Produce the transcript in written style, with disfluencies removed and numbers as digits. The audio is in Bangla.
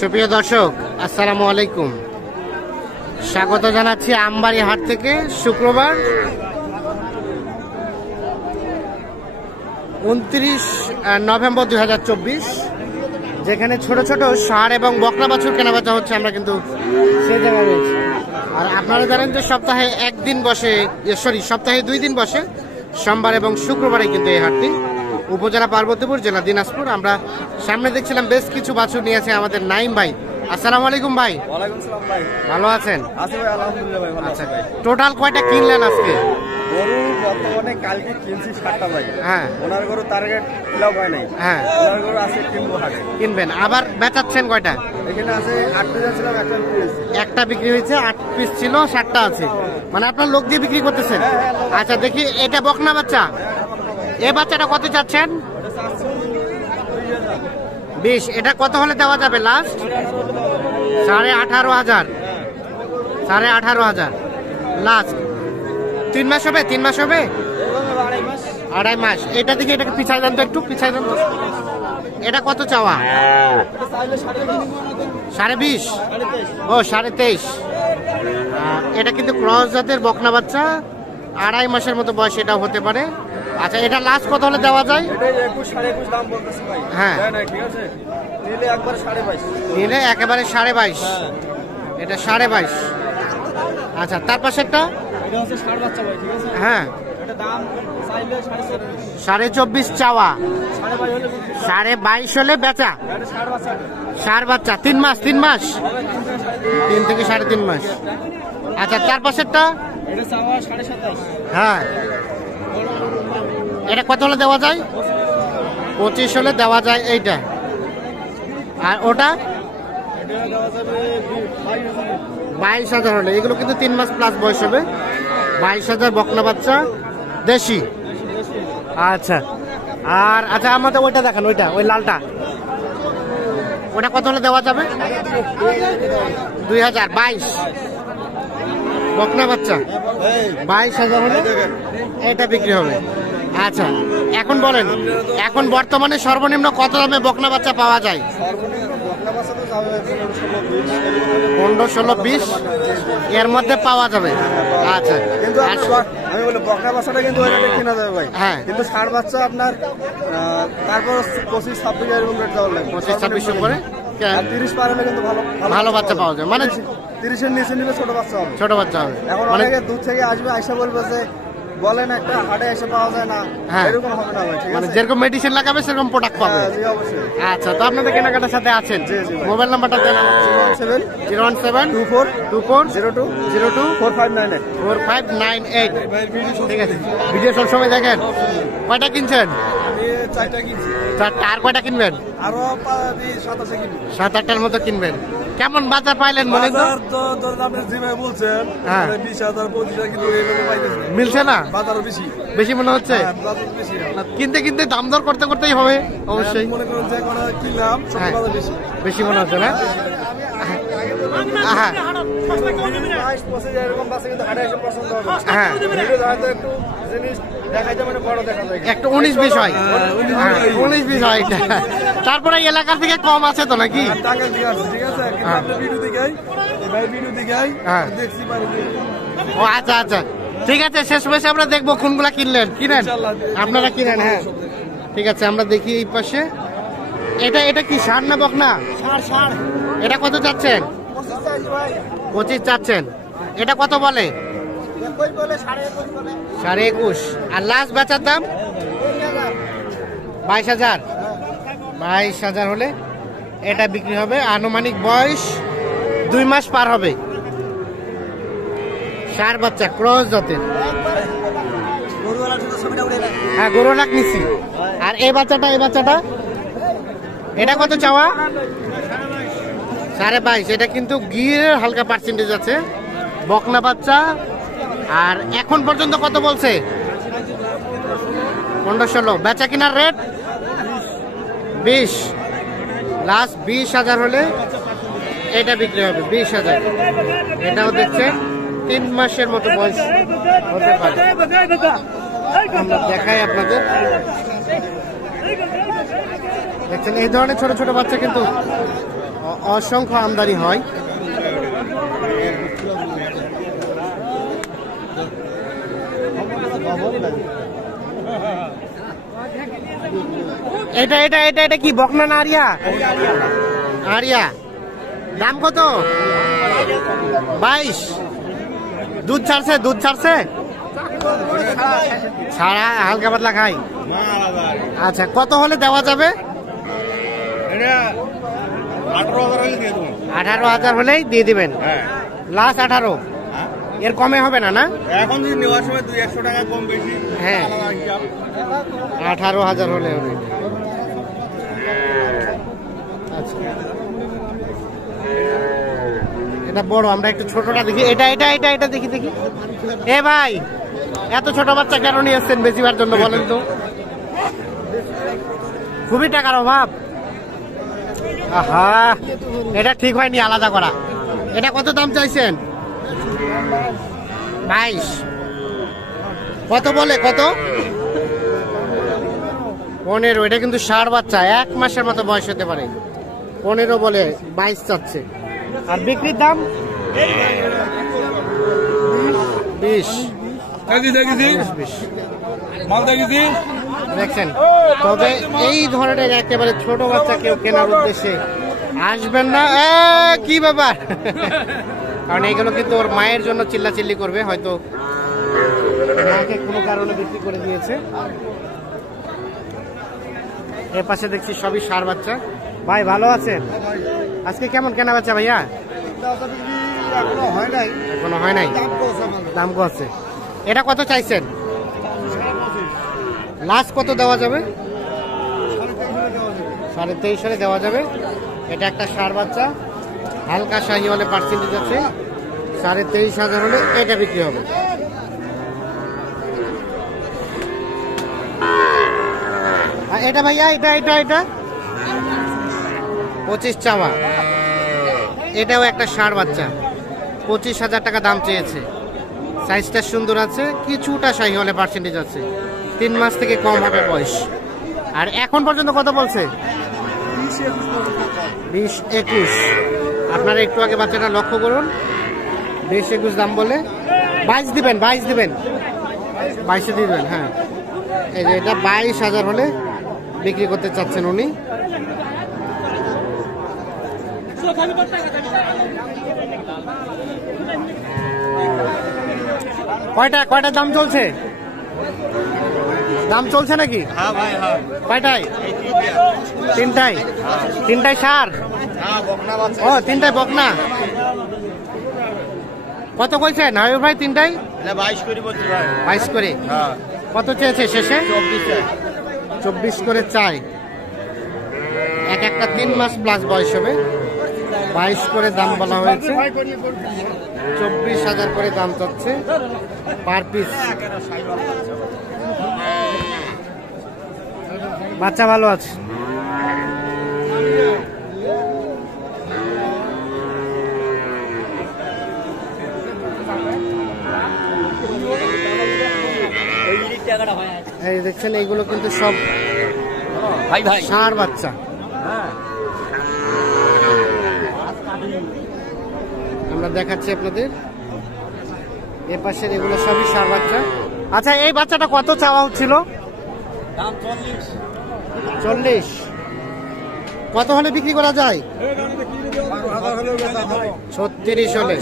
সুপ্রিয় দর্শক, আসসালামু আলাইকুম। স্বাগত জানাচ্ছি আমবাড়ি হাট থেকে। শুক্রবার 29 নভেম্বর 2024, যেখানে ছোট ছোট ষাঁড় এবং বকনা বাছুর কেনাবেচা হচ্ছে। আমরা কিন্তু সেই জায়গায় রয়েছি। আর আপনারা জানেন যে সপ্তাহে একদিন বসে, সপ্তাহে 2 দিন বসে, সোমবার এবং শুক্রবারে কিন্তু এই হাটটি। উপজেলা পার্বতীপুর, জেলা দিনাজপুর। আমরা সামনে দেখছিলাম বেশ কিছু বাছুর নিয়েছে আমাদের নাইম ভাই। আসসালামু আলাইকুম ভাই। ওয়ালাইকুম সালাম ভাই। ভালো আছেন? আছি ভাই, আলহামদুলিল্লাহ ভাই, ভালো আছি ভাই। টোটাল কয়টা কিনলেন আজকে? গরু বর্তমানে কালকে কিনছি 7টা ভাই। হ্যাঁ। ওনার গরু টার্গেট কিলাও হয় নাই। হ্যাঁ। ওনার গরু আছে কিনবো হাটে। কিনবেন, আবার বেচাচ্ছেন কয়টা? এখানে আছে 8 পিস ছিলাম, একটা পিস। একটা বিক্রি হয়েছে, 8 পিস ছিল, 7টা আছে। মানে আপনার লোক দিয়ে বিক্রি করতেছেন? আচ্ছা, দেখি এটা বকনা বাচ্চা। এই বাচ্চাটা কত চাচ্ছেন? 20। এটা কত হলে দেওয়া যাবে লাস্ট? 18,500। 18,500 লাস্ট। 3 মাস হবে? 3 মাস হবে? 2.5 মাস। এটা দিকে, এটাকে পিছাই দেন তো, একটু পিছাই দেন তো। এটা কত চাওয়া? 20.5। ও 23.5। এটা কিন্তু ক্রস জাতের বকনা বাচ্চা, 2.5 মাসের মতো বয়স এটাও হতে পারে। আচ্ছা, এটা লাস্ট কত হলে দেওয়া যায়? দাম বলতেছি ভাই। হ্যাঁ, ঠিক আছে, নিলে একবার 22.5। নিলে একেবারে 22.5। এটা 22.5। আচ্ছা, তার পাশেরটা? এটা হচ্ছে ষাঁড় বাচ্চা ভাই, ঠিক আছে। হ্যাঁ, এটা দাম চাইলে 24.5 চাওয়া, 22.5 22.5 হলে হলে বেচা। এটা ষাঁড় বাচ্চা। ষাঁড় বাচ্চা 3 মাস। 3 মাস, 3 থেকে 3.5 মাস। আচ্ছা, তার পাশেরটা? এটা চাওয়া 27.5। হ্যাঁ, এটা কত হলে দেওয়া যায়? 25 হলে দেওয়া যায় এইটা। আর ওটা? এটা দেওয়া যাবে 22,000 হলে। এগুলো কিন্তু 3 মাস প্লাস বয়স হবে। 22,000 বকনা বাচ্চা, দেশি। আচ্ছা, আর আচ্ছা আমাদের ওইটা দেখান, ওইটা, ওই লালটা, ওটা কত হলে দেওয়া যাবে? 2022 বকনা বাচ্চা, 22,000 হলে এটা বিক্রি হবে। আচ্ছা, এখন বলেন, এখন বর্তমানে সর্বনিম্ন কত দামে বকনা বাচ্চা পাওয়া যায়? 15, 16, 20 এর মধ্যে পাওয়া যাবে। আচ্ছা, কিন্তু আমি বলি বকনা বাচ্চাটা কিন্তু ওই রেটে কেনা যাবে ভাই। হ্যাঁ, কিন্তু ষাঁড় বাচ্চা আপনার তারপর 25-26 এরকম রেট দেওয়া লাগবে। 25-26 উপরে 30 পার হলে কিন্তু ভালো বাচ্চা পাওয়া যায়। মানে 30 এর নিচে নিলে ছোট বাচ্চা হবে। ছোট বাচ্চা হবে। এখন মানে অনেকে দূর থেকে আসবে, আইসা বলবে যে বলেন একটা হাটে এসে পাওয়া যায় না, হ্যাঁ, এরকম হবে না ভাই, ঠিক মানে আছে। যেরকম মেডিসিন লাগাবে সেরকম প্রোডাক্ট পাবে। হ্যাঁ, জি অবশ্যই। আচ্ছা, তো আপনাদের কেনাকাটার সাথে আছেন। জি, জি ভাই। মোবাইল নাম্বারটা দেন। 01724024598। 4598। ঠিক আছে, ভিডিও সব সময় দেখেন। কয়টা কিনছেন? আমি 4টা কিনছি, 4টা। আর কয়টা কিনবেন? আরো 27 কিনবো। 7-8টার মতো কিনবেন। কেমন বাজার পাইলেন বলেন তো? বাজার তো ধরেন আপনি যেভাবে বলছেন, হ্যাঁ। 20,000 25,000 কিন্তু এইভাবে পাইতেছে না। মিলছে না? বাজারও বেশি। বেশি মনে হচ্ছে? হ্যাঁ, বাজার বেশি। কিনতে কিনতে দাম দর করতে করতেই হবে অবশ্যই। মনে করেন যে কোনো কিনলাম, সব হ্যাঁ, বাজার বেশি। বেশি মনে হচ্ছে না? হ্যাঁ, 22-25 এরকম বাসে কিন্তু হাটে এসে পছন্দ হবে। হ্যাঁ, ভিডিও হয়তো একটু জিনিস দেখাইতে মানে বড় দেখা যায়। একটু 19-20 হয়। 19-20 হয়। তারপরে এলাকা থেকে কম আছে তো নাকি? টাকা দিয়ে আসছে, ঠিক আছে। কিন্তু আপনি ভিডিও দেখাই, ভাই ভিডিও দেখাই, হ্যাঁ। দেখছি পারি। ও আচ্ছা আচ্ছা, ঠিক আছে। শেষ মেশে আমরা দেখবো কোনগুলা কিনলেন। কিনেন, আপনারা কিনেন। হ্যাঁ, ঠিক আছে, আমরা দেখি এই পাশে। এটা কি ষাঁড় না বকনা? ষাঁড়। এটা কত চাচ্ছেন? 25 চাচ্ছেন। এটা কত বলে? 21.5। আর লাস্ট বেচার দাম 22,000। 22,000 হলে এটা বিক্রি হবে। আনুমানিক বয়স 2 মাস পার হবে। ষাঁড় বাচ্চা, ক্রস জাতের। হ্যাঁ, গরু লাগ নিচ্ছি। আর এই বাচ্চাটা এটা কত চাওয়া? 22.5। এটা কিন্তু গিরের হালকা পার্সেন্টেজ আছে, বকনা বাচ্চা। আর এখন পর্যন্ত কত বলছে? 15-16। বেচা কিনার রেট 20। লাস্ট 20,000 হলে এটা বিক্রি হবে। 20,000। এটাও দেখছেন 3 মাসের মতো বয়স হতে পারে। আমরা দেখাই আপনাদের। দেখছেন এই ধরনের ছোট ছোট বাচ্চা কিন্তু অসংখ্য আমদানি হয়। এটা এটা এটা এটা কি বকনা না আরিয়া? আরিয়া। দাম কত? 22। দুধ ছাড়ছে? দুধ ছাড়ছে? ছাড়া হালকা পাতলা খাই। আচ্ছা, কত হলে দেওয়া যাবে? 18,000 হলেই দিয়ে দিবেন। লাস্ট 18? এর কমে হবে না? না এখন যদি নেওয়ার সময় 200 টাকা কম বেশি। হ্যাঁ, 18,000 হলে হবে। আচ্ছা, এটা বড়, আমরা একটু ছোটটা দেখি। এটা এটা এটা এটা দেখি দেখি। এ ভাই, এত ছোট বাচ্চা কেন নিয়ে এসছেন বেচিবার জন্য বলেন তো? খুবই টাকার অভাব। আহা, এটা ঠিক হয়নি আলাদা করা। এটা কত দাম চাইছেন? 22। কত বলে? কত? 15। এটা কিন্তু ষাঁড় বাচ্চা, 1 মাসের মতো বয়স হতে পারে। 15 বলে, 22 চাচ্ছে। আর বিক্রির দাম 20। দেখছেন, তবে এই ধরনের একেবারে ছোট বাচ্চা কেউ কেনার উদ্দেশ্যে আসবেন না। কি ব্যাপার? কারণ এইগুলো কিন্তু ওর মায়ের জন্য চিল্লাচিল্লি করবে, হয়তো মাকে কোনো কারণে বিক্রি করে দিয়েছে। এর পাশে দেখছি সবই ষাঁড় বাচ্চা। ভাই ভালো আছেন? আজকে কেমন কেনা বেচা ভাইয়া? এখনো হয় নাই, দাম কত আছে? এটা কত চাইছেন? লাস্ট কত দেওয়া যাবে? 23.5 দেওয়া যাবে। এটা একটা ষাঁড় বাচ্চা, হালকা শাহি হলে পার্সেন্টেজ আছে। 23,500 হলে এটা বিক্রি হবে। এটা ভাইয়া, এটা এটা এটা 25 চাওয়া। এটাও একটা ষাঁড় বাচ্চা, 25,000 টাকা দাম চেয়েছে। সাইজটা সুন্দর আছে, কিছুটা শাহি হলে পার্সেন্টেজ আছে। 3 মাস থেকে কম হবে বয়স। আর এখন পর্যন্ত কত বলছে? 20-21। আপনারা একটু আগে বাচ্চাটা লক্ষ্য করুন, 20-21 দাম বলে। 22 দিবেন? 22 দিবেন? 22 দিবেন। হ্যাঁ, এই যে এটা 22,000 হলে বিক্রি করতে চাচ্ছেন উনি। কয়টা দাম চলছে? দাম চলছে নাকি? কয়টায়? 3টায়? 3টায় ষাঁড়? ও, 3টায় বকনা। কত কইছেন হাবিব ভাই? 3টায় 22 করে। কত চেয়েছে শেষে? 24 করে চাই। এক একটা 3 মাস প্লাস বয়স হবে। 22 করে দাম বলা হয়েছে। 24,000 করে দাম চাচ্ছে পার পিস। বাচ্চা ভালো আছে। এই দেখছেন, এইগুলো কিন্তু সব ষাঁড় বাচ্চা। আমরা দেখাচ্ছি আপনাদের। এ পাশের এগুলো সবই ষাঁড় বাচ্চা। আচ্ছা, এই বাচ্চাটা কত চাওয়া হচ্ছিল? 40। কত হলে বিক্রি করা যায়? 36 হলে।